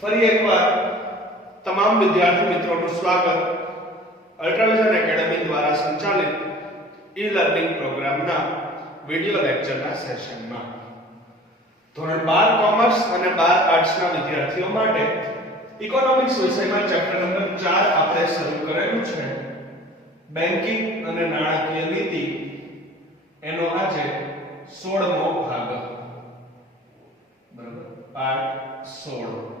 ફરી એકવાર તમામ વિદ્યાર્થી મિત્રોનું સ્વાગત અલ્ટ્રાવિઝન એકેડમી દ્વારા સંચાલિત ઈ-લર્નિંગ પ્રોગ્રામના વિડિયો લેક્ચરના સેશનમાં ધોરણ 12 કોમર્સ અને 12 આર્ટ્સના વિદ્યાર્થીઓ માટે ઇકોનોમિક્સ વિષયમાં ચેપ્ટર નંબર 4 આપણે શરૂ કરેલું છે બેન્કિંગ અને નાણાકીય નીતિ એનો આજે 16મો ભાગ બરાબર પાઠ 16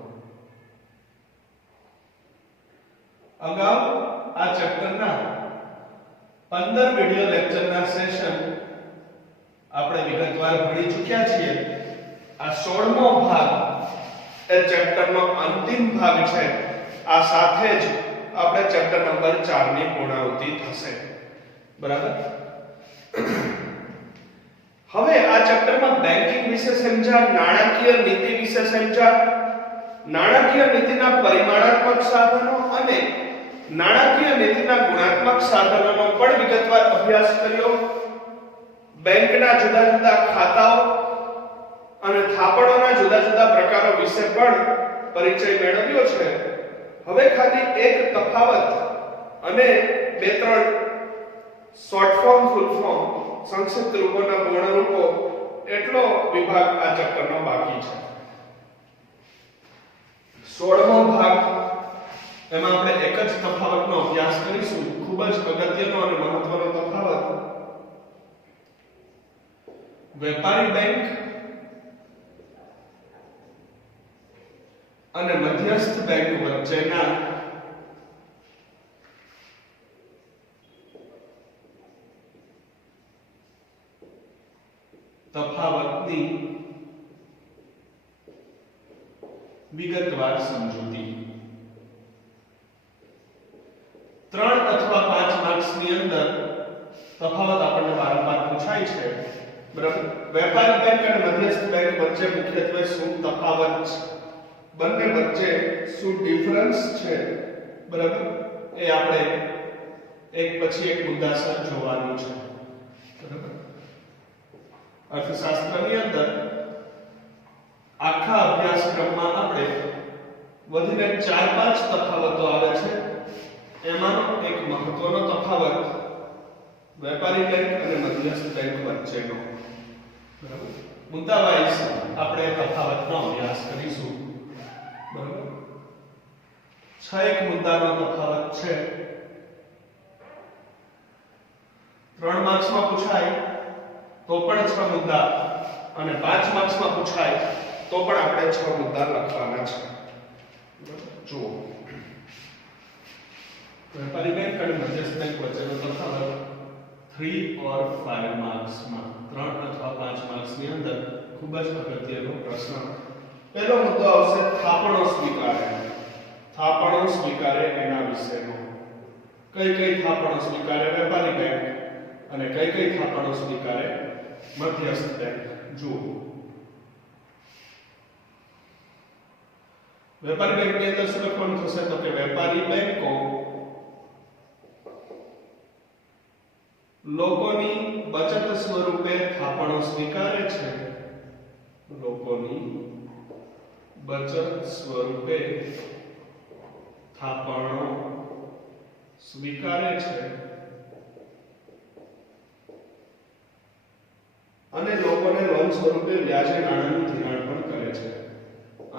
અગાઉ આ ચેપ્ટરના 15 વિડિયો લેક્ચરના સેશન આપણે વિગતવાર ભણી ચૂક્યા છીએ આ 16મો ભાગ એ ચેપ્ટરનો અંતિમ ભાગ છે આ સાથે જ આપણે ચેપ્ટર નંબર 4 ની પૂર્ણાહુતિ થશે બરાબર હવે આ ચેપ્ટરમાં બેન્કિંગ વિશે સમજ્યા નાણાકીય નીતિ વિશે સમજ્યા નાણાકીય નીતિના પરિમાણાત્મક સાધનો અને નાણાકીય નીતિના ગુણાત્મક સાધનોનો પણ વિગતવાર અભ્યાસ કર્યો બેંકના જુદા જુદા ખાતાઓ અને થાપણોના જુદા જુદા પ્રકારો વિશે પણ પરિચય મેળવ્યો છે હવે ખાલી એક તફાવત અને બે ત્રણ શોર્ટ ફોર્મ ફૂલ ફોર્મ સંક્ષિપ્ત રૂપોના પૂર્ણ રૂપો એટલો વિભાગ આ ચેપ્ટરનો બાકી છે 16મો ભાગ એમાં આપણે એક જ તફાવતનો અભ્યાસ કરીશું ખૂબ જ અગત્યનો અને મહત્વનો તફાવત વેપારી બેંક અને મધ્યસ્થ બેંક વચ્ચેના તફાવતની વિગતવાર સમજૂતી 3 અથવા 5 માર્ક્સની અંદર તફાવત આપણને વારંવાર પૂછાય છે બરાબર વેપારી બેંક અને મધ્યસ્થ બેંક વચ્ચે મુખ્યત્વે શું તફાવત છે બંને વચ્ચે શું ડિફરન્સ છે બરાબર એ આપણે એક પછી એક મુદ્દાસર જોવાનું છે બરાબર અર્થશાસ્ત્રની અંદર આખા અભ્યાસક્રમમાં આપણે વધીને 4-5 તફાવતો આવે છે એમાંનો એક મહત્વનો તફાવત વેપારી બેંક અને મધ્યસ્થ બેંક વચ્ચેનો બરાબર મુદ્દા વાઇઝ આપણે તફાવતનો અભ્યાસ કરીશું બરાબર 6 મુદ્દાનો તફાવત છે 3 માર્ક્સમાં પૂછાય તો પણ 6 મુદ્દા અને 5 માર્ક્સમાં પૂછાય તો પણ આપણે 6 મુદ્દા લખવાના છે જુઓ વેપારી બેંક અને મધ્યસ્થ બેંક વચ્ચેનો તફાવત 3 or 5 માર્ક્સમાં 3 અથવા 5 માર્ક્સની અંદર ખૂબ જ અગત્યનો પ્રશ્ન પહેલો મુદ્દો આવશે થાપણો સ્વીકારે એના વિશેનો કઈ થાપણો સ્વીકારે વેપારી બેંક અને કઈ થાપણો સ્વીકારે મધ્યસ્થ બેંક જુઓ વેપારી બેંકની અંદર શું લખવાનું થશે તો કે વેપારી બેંકો લોકોની બચત સ્વરૂપે થાપણો સ્વીકારે છે લોકોની બચત સ્વરૂપે થાપણો સ્વીકારે છે અને લોકોને લોન સ્વરૂપે વ્યાજે નાણાંનું ધિરાણ પણ કરે છે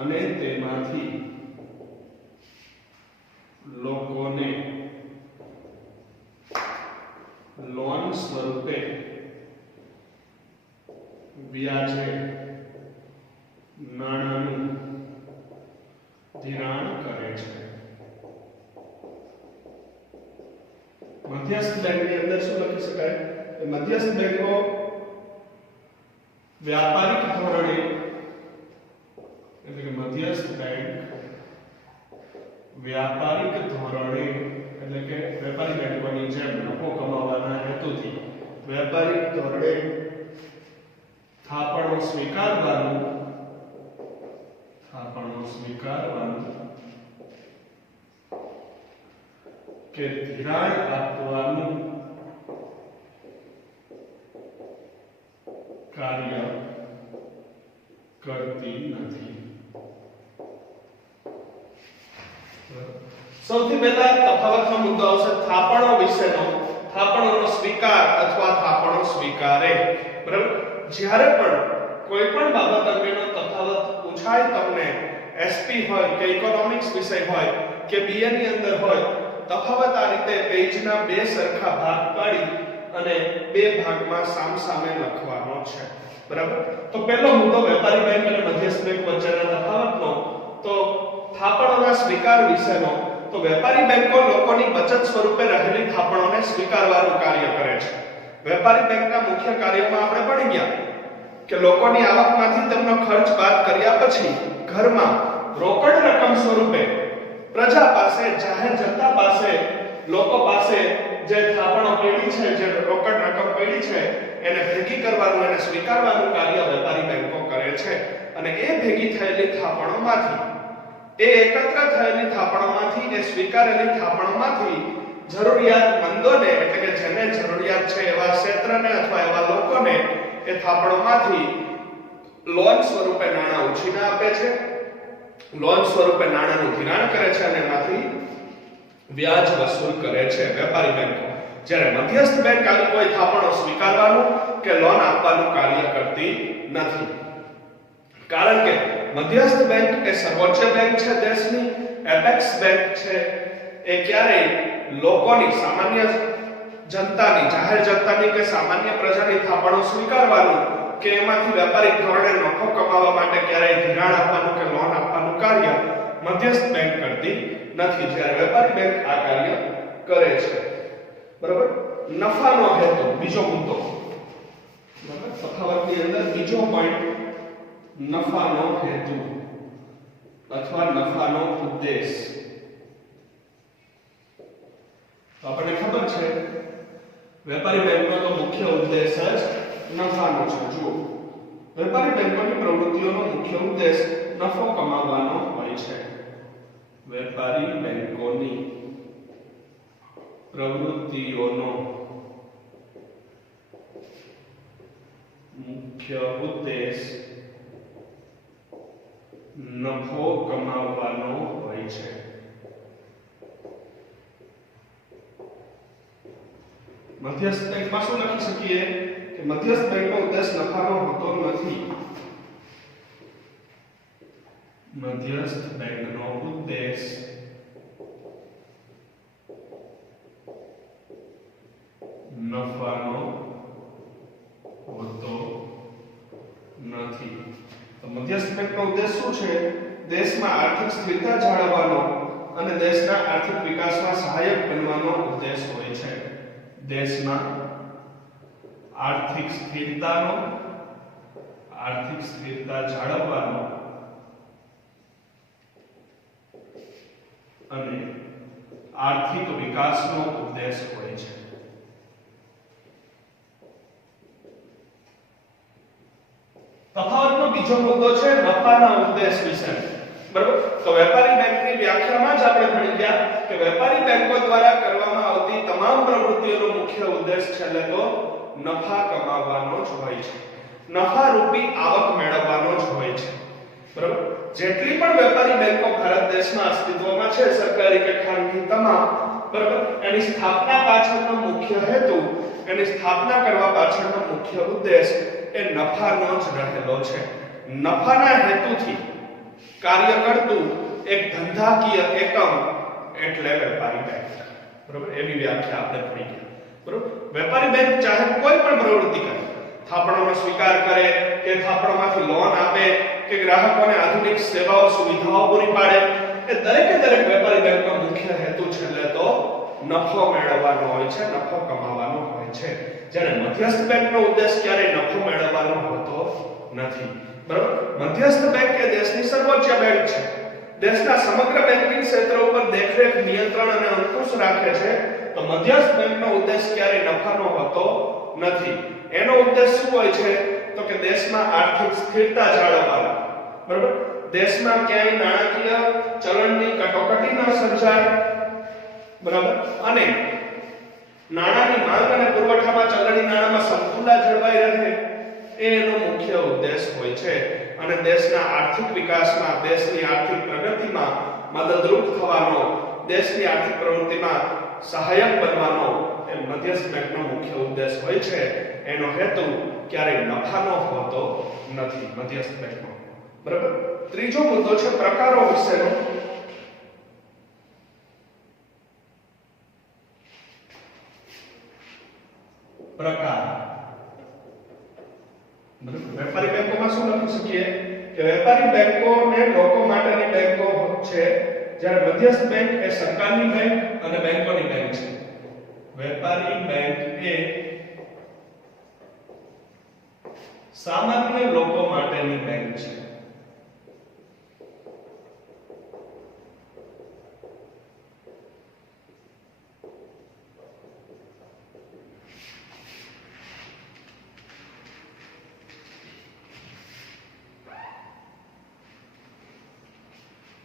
અને તેમાંથી લોકોને લોન સ્વરૂપે વ્યાજે નાણાંનું ધિરાણ કરે છે મધ્યસ્થ બેંકની અંદર શું લખી શકાય મધ્યસ્થ બેંકો વ્યાપારિક ધોરણે એટલે કે મધ્યસ્થ બેંક વ્યાપારિક ધોરણે એટલે કે વેપારી બેંકોની જેમ નફો કમાવવાના હેતુથી વેપારિક ધોરણે થાપણો સ્વીકારવાનું કે ધિરાણ આપવાનું કાર્ય કરતી નથી સૌથી પહેલા તફાવતનો મુદ્દો આવશે થાપણો વિશેનો, થાપણોનો સ્વીકાર અથવા થાપણો સ્વીકારે. બરાબર, જ્યારે પણ કોઈ પણ બાબત અંગેનો તફાવત પૂછાય તમને, એસપી હોય કે ઇકોનોમિક્સ વિષય હોય કે બીએ ની અંદર હોય, તફાવત આ રીતે પેજના બે સરખા ભાગ પાડી અને બે ભાગમાં સામસામે લખવાનો છે. બરાબર, તો પહેલો મુદ્દો વેપારી બેંક અને મધ્યસ્થ બેંક વચ્ચેના તફાવતનો, તો થાપણોના સ્વીકાર વિશેનો. તો વેપારી બેંકો લોકોની બચત સ્વરૂપે રહેલી થાપણોને સ્વીકારવાનું કાર્ય કરે છે. વેપારી બેંકના મુખ્ય કાર્યોમાં આપણે ભણી ગયા કે લોકોની આવકમાંથી તેમનો ખર્ચ બાદ કર્યા પછી ઘરમાં રોકડ રકમ સ્વરૂપે પ્રજા પાસે, જાહેર જનતા પાસે, લોકો પાસે જે થાપણો પડી છે, જે રોકડ રકમ પડી છે, એને ભેગી કરવાનું, એને સ્વીકારવાનું કાર્ય વેપારી બેંકો કરે છે. અને એ ભેગી થયેલી થાપણોમાંથી, એ એકત્ર થયેલી થાપણોમાંથી, એ સ્વીકારેલી થાપણોમાંથી જરૂરિયાતમંદોને, એટલે કે જેને જરૂરિયાત છે એવા ક્ષેત્રને અથવા એવા લોકોને એ થાપણોમાંથી લોન સ્વરૂપે નાણાં ઉછીના આપે છે, લોન સ્વરૂપે નાણાંનું ધિરાણ કરે છે અને એમાંથી વ્યાજ વસૂલ કરે છે વેપારી બેંકો. જ્યારે મધ્યસ્થ બેંક આવી કોઈ થાપણો સ્વીકારવાનું કે લોન આપવાનું કાર્ય કરતી નથી. કારણ કે મધ્યસ્થ બેંક એ સર્વોચ્ચ બેંક છે દેશની, એપેક્સ બેંક છે. એ ક્યારેય લોકોની, સામાન્ય જનતાની, જાહેર જનતાની કે સામાન્ય પ્રજાની થાપણો સ્વીકારવાનું કે એમાંથી વેપારિક ધોરણે નફો કમાવા માટે ક્યારેય ધિરાણ આપવાનું કે લોન આપવાનું કાર્ય મધ્યસ્થ બેંક કરતી નથી, જ્યારે વેપારી બેંક આ કાર્ય કરે છે. બરાબર, નફાનો હેતુ, બીજો મુદ્દો. બરાબર, તફાવતની અંદર બીજો પોઈન્ટ નફાનો હેતુ અથવા નફાનો ઉદ્દેશ. તો આપણને ખબર છે વેપારી બેંકનો તો મુખ્ય ઉદ્દેશ જ નફાનો છે. જુઓ, વેપારી બેંકોની પ્રવૃત્તિઓનો મુખ્ય ઉદ્દેશ નફો કમાવવાનો હોય છે. વેપારી બેંકોની પ્રવૃત્તિઓનો મુખ્ય ઉદ્દેશ નફો કમાવવાનો હોય છે. મધ્યસ્થ બેંકમાં શું લખી શકીએ કે મધ્યસ્થ બેંકનો ઉદ્દેશ નફાનો હોતો નથી. મધ્યસ્થ બેંકનો ઉદ્દેશ નફાનો હોતો નથી. તો મધ્યસ્થ બેંકનો ઉદ્દેશ શું છે? દેશમાં આર્થિક સ્થિરતા જાળવવાનો અને દેશના આર્થિક વિકાસમાં સહાયક બનવાનો ઉદ્દેશ હોય છે. દેશમાં આર્થિક સ્થિરતા જાળવવાનો અને આર્થિક વિકાસનો ઉદ્દેશ હોય છે. તફાવતનો બીજો મુદ્દો છે નફાના ઉદ્દેશ વિશે. બરાબર, તો વેપારી બેંકની વ્યાખ્યામાં જ આપણે ભણી ગયા કે વેપારી બેંકો દ્વારા કરવામાં આવતી તમામ પ્રવૃત્તિઓનો મુખ્ય ઉદ્દેશ છેલ્લે તો નફા કમાવવાનો જ હોય છે, નફા રૂપી આવક મેળવવાનો જ હોય છે. બરાબર, જેટલી પણ વેપારી બેંકો ભારત દેશમાં અસ્તિત્વમાં છે, સરકારી કે ખાનગી તમામ, બરાબર, એની સ્થાપના પાછળનો મુખ્ય હેતુ, એની સ્થાપના કરવા પાછળનો મુખ્ય ઉદ્દેશ એ નફાનો જ રહેલો છે. નફાના હેતુથી કાર્ય કરતું એક ધંધાકીય એકમ એટલે વેપારી બેંક. બરાબર, એવી વ્યાખ્યા આપણે કરી ગયા. બરાબર, વેપારી બેંક ચાહે કોઈ પણ પ્રવૃત્તિ કરે, થાપણોનો સ્વીકાર કરે કે થાપણોમાંથી લોન આપે કે ગ્રાહકોને આધુનિક સેવાઓ સુવિધાઓ પૂરી પાડે, એ દરેક વેપારી બેંકનો મુખ્ય હેતુ છેલ્લે તો નફો મેળવવાનો હોય છે, નફો કમાવાનો હોય છે. જ્યારે મધ્યસ્થ બેંકનો ઉદ્દેશ ક્યારેય નફો મેળવવાનો હોતો નથી. બરાબર, મધ્યસ્થ બેંક એ દેશની સર્વોચ્ચ બેંક છે. દેશના સમગ્ર બેંકિંગ ક્ષેત્ર ઉપર દેખરેખ, નિયંત્રણ અને અંકુશ રાખે છે. તો મધ્યસ્થ બેંકનો ઉદ્દેશ ક્યારેય નફાનો હોતો નથી. એનો ઉદ્દેશ શું હોય છે? તો કે દેશમાં આર્થિક સ્થિરતા જાળવવાનો. બરાબર, દેશમાં ક્યાંય નાણાકીય ચલણની કટોકટી ન સર્જાય, બરાબર, અને નાણાંની માંગ અને પુરવઠામાં ચલણી નાણાંમાં સમતુલા જળવાઈ રહે, એ એનો મુખ્ય ઉદ્દેશ હોય છે. અને દેશના આર્થિક વિકાસમાં, દેશની આર્થિક પ્રગતિમાં મદદરૂપ થવાનો, દેશની આર્થિક પ્રવૃત્તિમાં સહાયક બનવાનો એ મધ્યસ્થ બેંકનો મુખ્ય ઉદ્દેશ હોય છે. એનો હેતુ ક્યારેય નફાનો હોતો નથી મધ્યસ્થ બેંકનો. બરાબર. ત્રીજો મુદ્દો છે પ્રકારો વિશેનો. પ્રકાર. વેપારી બેંકોમાં શું લખી શકીએ કે વેપારી બેંકોને લોકો માટેની બેંકો છે, જ્યારે મધ્યસ્થ બેંક એ સરકારની બેંક અને બેંકોની બેંક છે. વેપારી બેંક એ સામાન્ય લોકો માટેની બેંક છે.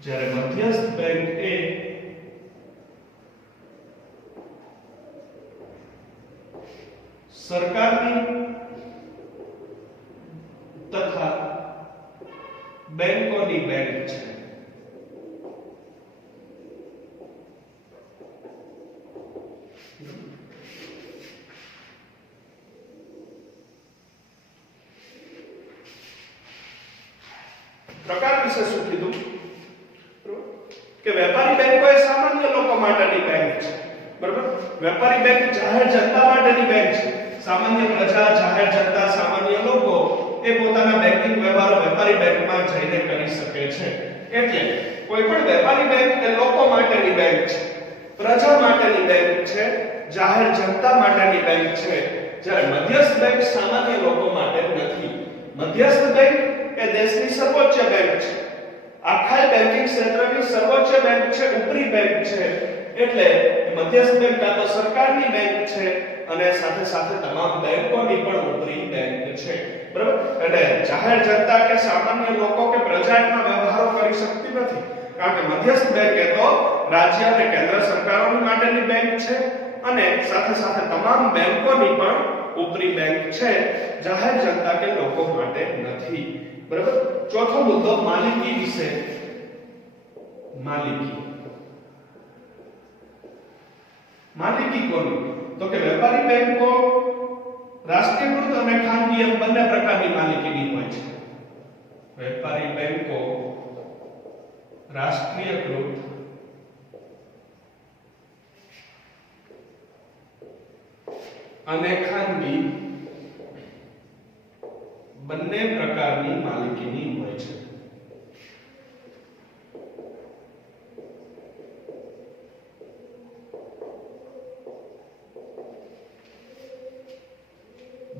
જ્યારે મધ્યસ્થ બેંક એ સરકારની તથા બેંકોની બેંક છે. પ્રકાર વિશે શું કીધું કે વેપારી બેંકો એ સામાન્ય લોકો માટેની બેંક છે. બરાબર. વેપારી બેંક જાહેર જનતા માટેની બેંક છે. સામાન્ય પ્રજા, જાહેર જનતા, સામાન્ય લોકો એ પોતાના બેંકિંગ વ્યવહારો વેપારી બેંકમાં જઈને કરી શકે છે. એટલે કોઈ પણ વેપારી બેંક એ લોકો માટેની બેંક છે, પ્રજા માટેની બેંક છે, જાહેર જનતા માટેની બેંક છે. જ્યારે મધ્યસ્થ બેંક સામાન્ય લોકો માટે નથી. મધ્યસ્થ બેંક એ દેશની સર્વોચ્ચ બેંક છે. આખા બેન્કિંગ ક્ષેત્રની સર્વોચ્ચ બેંક છે, ઉપરી બેંક છે. એટલે મધ્યસ્થ બેંક કાં તો સરકારની બેંક છે અને સાથે સાથે તમામ બેંકોની પણ ઉપરી બેંક છે. બરાબર. એટલે જાહેર જનતા કે સામાન્ય લોકો કે પ્રજા એમાં વ્યવહારો કરી શકતી નથી, કારણ કે મધ્યસ્થ બેંક એ તો રાજ્ય અને કેન્દ્ર સરકારોની માટેની બેંક છે અને સાથે સાથે તમામ બેંકોની પણ ઉપરી બેંક છે, જાહેર જનતા કે લોકો માટે નથી. બરાબર. ચોથો મુદ્દો માલિકી વિશે. માલિકી કોની? તો કે વેપારી બેંકો રાષ્ટ્રીયકૃત અને ખાનગી એમ બંને પ્રકારની માલિકીની હોય છે. વેપારી બેંકો રાષ્ટ્રીયકૃત અને ખાનગી બંને પ્રકારની માલિકીની હોય છે.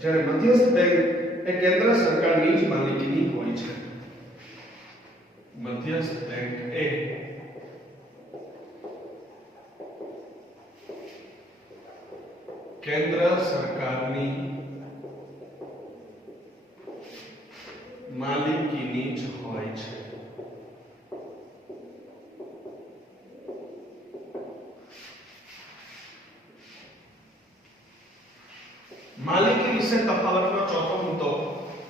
જ્યારે મધ્યસ્થ બેંક એ કેન્દ્ર સરકારની જ માલિકીની હોય છે. મધ્યસ્થ બેંક એ કેન્દ્ર સરકારની માલિકીની જ હોય છે. માલિકી વિશે તફાવતનો ચોથો મુદ્દો.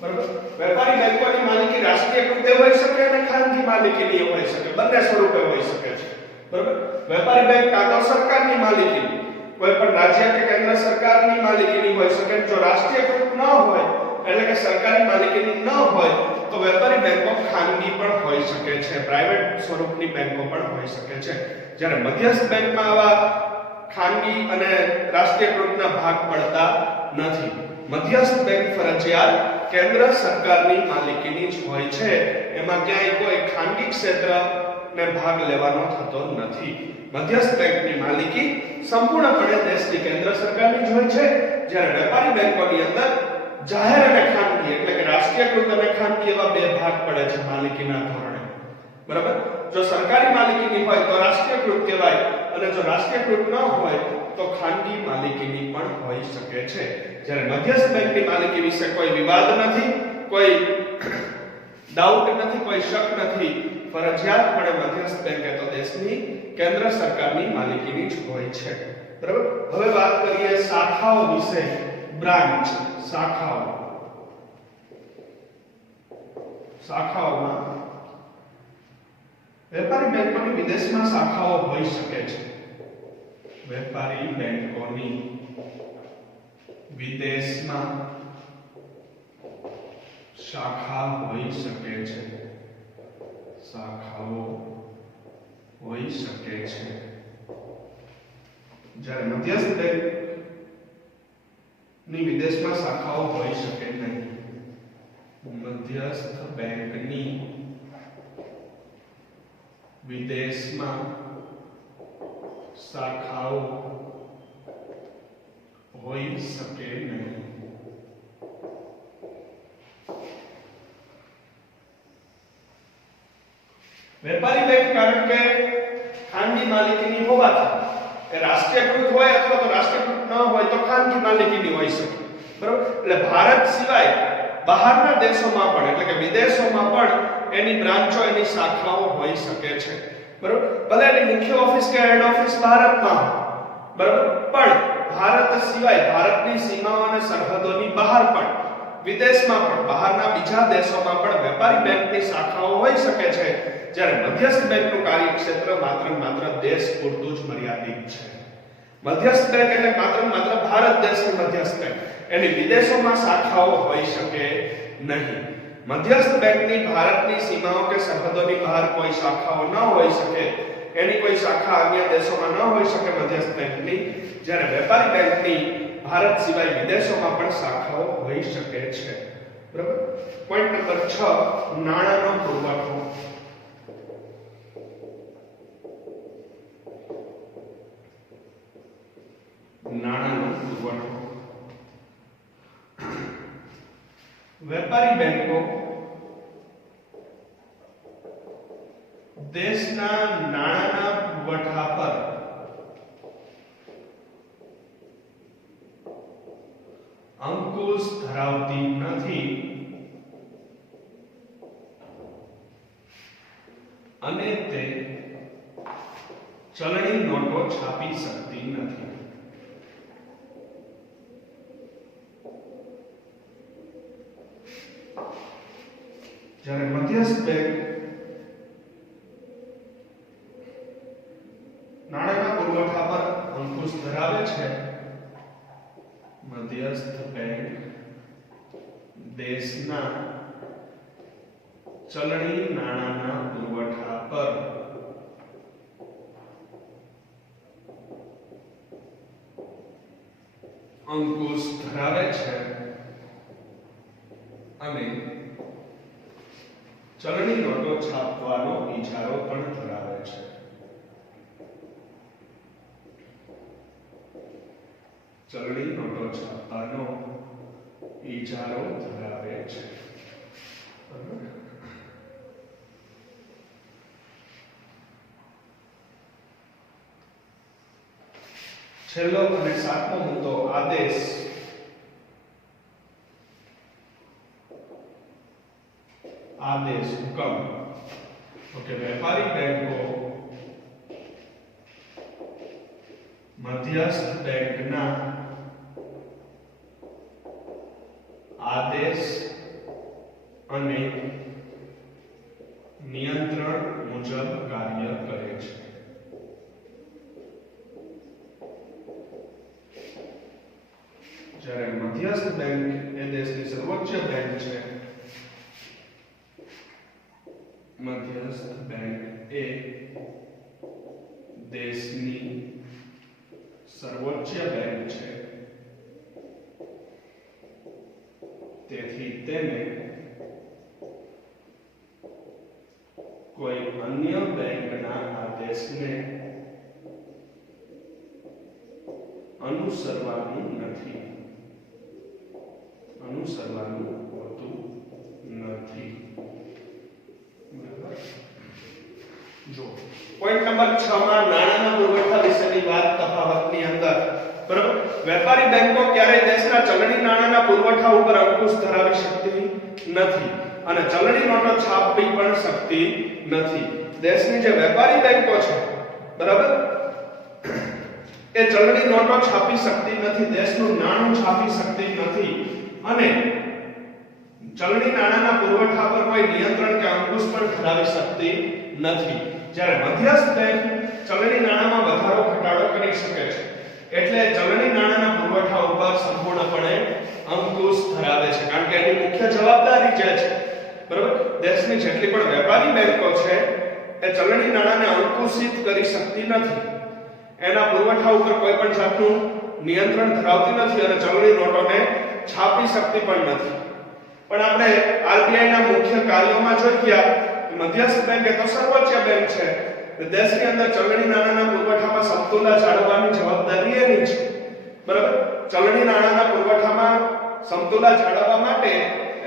બરાબર. વેપારી બેંકોની માલિકી રાષ્ટ્રીયકૃત હોઈ શકે અને ખાનગી માલિકીની હોઈ શકે, બંને સ્વરૂપે હોઈ શકે છે. બરાબર. વેપારી બેંક કાં તો સરકારની માલિકીની, કોઈ પણ રાજ્ય કે કેન્દ્ર સરકારની માલિકીની હોઈ શકે. જો રાષ્ટ્રીયકૃત ન હોય એટલે કે સરકારી માલિકીની ન હોય તો વેપારી બેંકો ખાનગી પણ હોઈ શકે છે, પ્રાઇવેટ સ્વરૂપની બેંકો પણ હોઈ શકે છે. જ્યારે મધ્યસ્થ બેંકમાં આવા ખાનગી અને રાષ્ટ્રીયકૃતના ભાગ પડતા નથી. મધ્યસ્થ બેંક ફરજિયાત કેન્દ્ર સરકારની માલિકીની જ હોય છે. એમાં ક્યાંય કોઈ ખાનગી ક્ષેત્રને ભાગ લેવાનો થતો નથી. મધ્યસ્થ બેંકની માલિકી સંપૂર્ણપણે દેશની કેન્દ્ર સરકારની જ હોય છે, જ્યારે વેપારી બેંકોની અંદર જાહેર અને ખાનગી એટલે કે રાષ્ટ્રીયકૃત અને ખાનગી એવા બે ભાગ પડે છે માલિકીના ધોરણે. બરાબર. જો સરકારી માલિકીની હોય તો રાષ્ટ્રીયકૃત કહેવાય અને જો રાષ્ટ્રીયકૃત ન હોય તો ખાનગી માલિકીની પણ હોઈ શકે છે. જ્યારે મધ્યસ્થ બેંકની માલિકી વિશે કોઈ વિવાદ નથી, કોઈ ડાઉટ નથી, કોઈ શક નથી. ફરજિયાતપણે મધ્યસ્થ બેંક એ તો દેશની કેન્દ્ર સરકારની માલિકીની જ હોય છે. બરાબર. હવે વાત કરીએ શાખાઓ વિશે. બ્રાન્ચ, શાખાઓમાં વેપારી બેંકોની વિદેશમાં શાખાઓ હોઈ શકે છે. વેપારી બેંકોની વિદેશમાં શાખા હોઈ શકે છે. શાખાઓ હોઈ શકે છે. જ્યારે મધ્યસ્થ બેંક ની વિદેશમાં શાખાઓ હોઈ શકે નહીં. મધ્યસ્થ બેંકની વિદેશમાં શાખાઓ હોઈ શકે નહીં. વેપારી બેંક કારણ કે ખાનગી માલિકીની હોવાથી એ રાષ્ટ્રીયકૃત હોય અથવા તો રાષ્ટ્રીયકૃત ન હોય તો ખાનગી માલિકીની હોઈ શકે. બરોબર? એટલે ભારત સિવાય બહારના દેશોમાં પણ એટલે કે વિદેશોમાં પણ એની બ્રાન્ચો એની શાખાઓ હોઈ શકે છે. બરોબર? ભલે એની મુખ્ય ઓફિસ કે હેડ ઓફિસ ભારતમાં હોય. બરોબર? પણ ભારત સિવાય ભારતની સીમાઓ અને સરહદોની બહાર પણ વિદેશમાં પણ બહારના બીજા દેશોમાં પણ વેપારી બેંકની શાખાઓ હોઈ શકે છે. જ્યારે મધ્યસ્થ બેંકનું કાર્યક્ષેત્ર માત્ર દેશ પૂરતું જ મર્યાદિત છે. મધ્યસ્થ બેંક એટલે માત્ર ભારત દેશની મધ્યસ્થ બેંક, એની વિદેશોમાં શાખાઓ હોઈ શકે નહીં. મધ્યસ્થ બેંકની ભારતની સીમાઓ કે સરહદોની બહાર કોઈ શાખાઓ ન હોઈ શકે, એની કોઈ શાખા અન્ય દેશોમાં ન હોઈ શકે મધ્યસ્થ બેંકની. જ્યારે વેપારી બેંકની ભારત સિવાય વિદેશોમાં પણ શાખાઓ હોઈ શકે છે. બરાબર? પોઈન્ટ નંબર 6 નાણાંનો પુરવઠો. નાણાંનો પુરવઠો. વેપારી બેંકો દેશના નાણાંના પુરવઠા પર અંકુશ ધરાવતી નથી અને તે ચલણી નોટો છાપી શકતી નથી. જ્યારે મધ્યસ્થ બેંક નાણાંના પુરવઠા પર અંકુશ ધરાવે છે, મધ્યસ્થ બેંક દેશના ચલણી નાણાંના પુરવઠા પર અંકુશ ધરાવે છે અને ચલણી નોટો છાપવાનો ઇજારો પણ ધરાવે છે. ચલણી નોટો છાપવાનો ઇજારો ધરાવે છે. છેલ્લો અને સાતમો મુદ્દો આદેશ. આદેશ હુકમ. ઓકે, વેપારી બેંકો મધ્યસ્થ બેંકના આદેશ અને નિયંત્રણ મુજબ કાર્ય કરે છે. જ્યારે મધ્યસ્થ બેંક એ દેશની સર્વોચ્ચ બેંક છે, મધ્યસ્થ બેંક એ દેશની સર્વોચ્ચ બેંક છે, તેથી તેને કોઈ અન્ય બેંકના આદેશને અનુસરવાનું નથી. અનુસરવાનું હોતું નથી. જો પોઈન્ટ નંબર 6 માં નાણાંના પુરવઠા વિશેની વાત તફાવતની અંદર, બરાબર, વેપારી બેંકો ક્યારેય દેશના ચલણી નાણાંના પુરવઠા ઉપર અંકુશ ધરાવી શકતી નથી અને ચલણી નોટો છાપવી પણ શકતી નથી. દેશની જે વેપારી બેંકો છે, બરાબર, એ ચલણી નોટો છાપી શકતી નથી, દેશનું નાણું છાપી શકતી નથી અને ચલણી નાણાંના પુરવઠા પર કોઈ નિયંત્રણ કે અંકુશ પણ ધરાવી શકતી નથી. જ્યારે મધ્યસ્થ બેંક ચલણી નાણાંમાં વધારો ઘટાડો કરી શકે છે. એટલે ચલણી નાણાંના પુરવઠા ઉપર સંપૂર્ણપણે અંકુશ ધરાવે છે, કારણ કે એની મુખ્ય જવાબદારી જે છે, બરાબર, દેશની જેટલી પણ વેપારી બેંકો છે એ ચલણી નાણાંને અંકુશિત કરી શકતી નથી. એના પુરવઠા ઉપર કોઈ પણ જાતનું નિયંત્રણ ધરાવતી નથી અને ચલણી નોટોને છાપી શકતી પણ નથી. પણ આપણે આરબીઆઈ ના મુખ્ય કાર્યોમાં જોઈ ગયા કે મધ્યસ્થ બેંક એ તો સર્વોચ્ચ બેંક છે. દેશની અંદર ચલણી નાણાંના પુરવઠામાં સમતુલા જાળવવાની જવાબદારી એની છે, બરાબર. ચલણી નાણાંના પુરવઠામાં સમતુલા જાળવવા માટે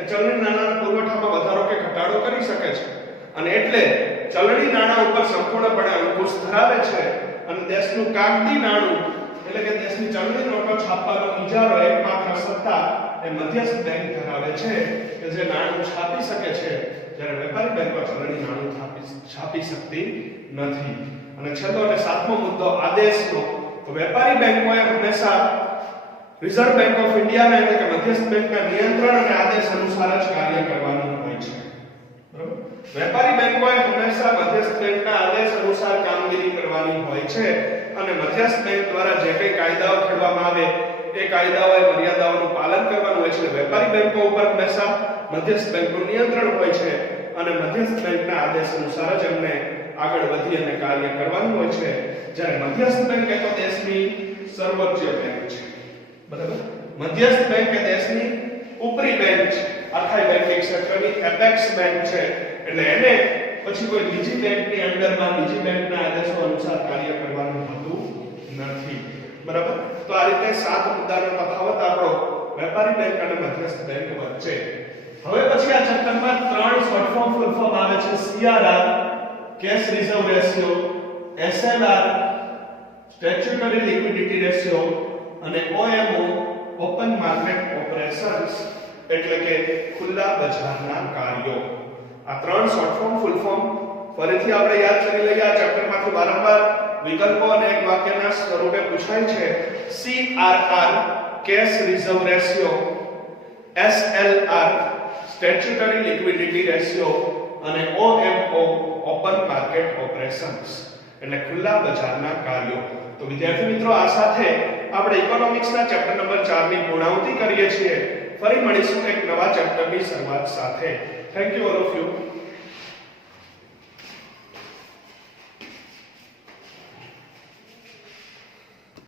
ચલણી નાણાંના પુરવઠામાં વધારો કે ઘટાડો કરી શકે છે અને એટલે ચલણી નાણાં ઉપર સંપૂર્ણપણે અંકુશ ધરાવે છે અને દેશનું કાગદી નાણું એટલે કે દેશની ચલણી નોટો છાપવાનો ઇજારો એકમાત્ર સત્તા એ મધ્યસ્થ બેંક ધરાવે છે કે જે નાણું છાપી શકે છે, જ્યારે વેપારી બેંકો ચલણી નાણું છાપી શકતી નથી. અને છેલ્લો અને સાતમો મુદ્દો આદેશનો. તો વેપારી બેંકોએ હંમેશા રિઝર્વ બેંક ઓફ ઇન્ડિયાના એટલે કે મધ્યસ્થ બેંકના નિયંત્રણ અને આદેશ અનુસાર જ કાર્ય કરવાનું હોય છે, બરાબર. વેપારી બેંકોએ હંમેશા મધ્યસ્થ બેંકના આદેશ અનુસાર કામગીરી કરવાની હોય છે અને મધ્યસ્થ બેંક દ્વારા જે કંઈ કાયદાઓ ઘડવામાં આવે એ કાયદાઓએ મર્યાદાઓનું પાલન કરવાનું હોય છે. વેપારી બેંકો ઉપર હંમેશા મધ્યસ્થ બેંકનું નિયંત્રણ હોય છે અને મધ્યસ્થ બેંકના આદેશ અનુસાર જ એમને આગળ વધી અને કાર્ય કરવાનું હોય છે. જ્યારે મધ્યસ્થ બેંક એ તો દેશની સર્વોચ્ચ બેંક છે, બરાબર. મધ્યસ્થ બેંક એ દેશની ઉપરી બેંક છે, આખા બેંકિંગ ક્ષેત્રની એપેક્સ બેંક છે. એટલે એને પછી કોઈ બીજી બેંકની અંડરમાં બીજી બેંકના આદેશો અનુસાર કાર્ય કરવાનું હોતું નથી, બરાબર. તો આ રીતે 7 મુદ્દાનો તફાવત આપણો વેપારી બેંક અને મધ્યસ્થ બેંક વચ્ચે. હવે પછી આ ચેપ્ટરમાં 3 શોર્ટ ફોર્મ ફૂલ ફોર્મ આવે છે: CRR, cache reserve ratio, SLR, statutory liquidity ratio અને OMO, ઓપન માર્કેટ ઓપરેશન્સ એટલે કે ખુલ્લા બજારના કાર્યો. આ 3 શોર્ટ ફોર્મ ફૂલ ફોર્મ ફરીથી આપણે યાદ કરી લઈએ. આ ચેપ્ટરમાંથી વારંવાર વિકલ્પો અને એક વાક્યના સ્વરૂપે પૂછાય છે. CRR cache reserve ratio, SLR statutory liquidity ratio અને OMO ઓપન માર્કેટ ઓપરેશન્સ એટલે ખુલ્લા બજારના કાર્યો. તો વિદ્યાર્થી મિત્રો, આ સાથે આપણે ઇકોનોમિક્સના ચેપ્ટર નંબર 4 ની પૂર્ણાહુતિ કરીએ છીએ. ફરી મળીશું એક નવા ચેપ્ટરની શરૂઆત સાથે. Thank you all of you.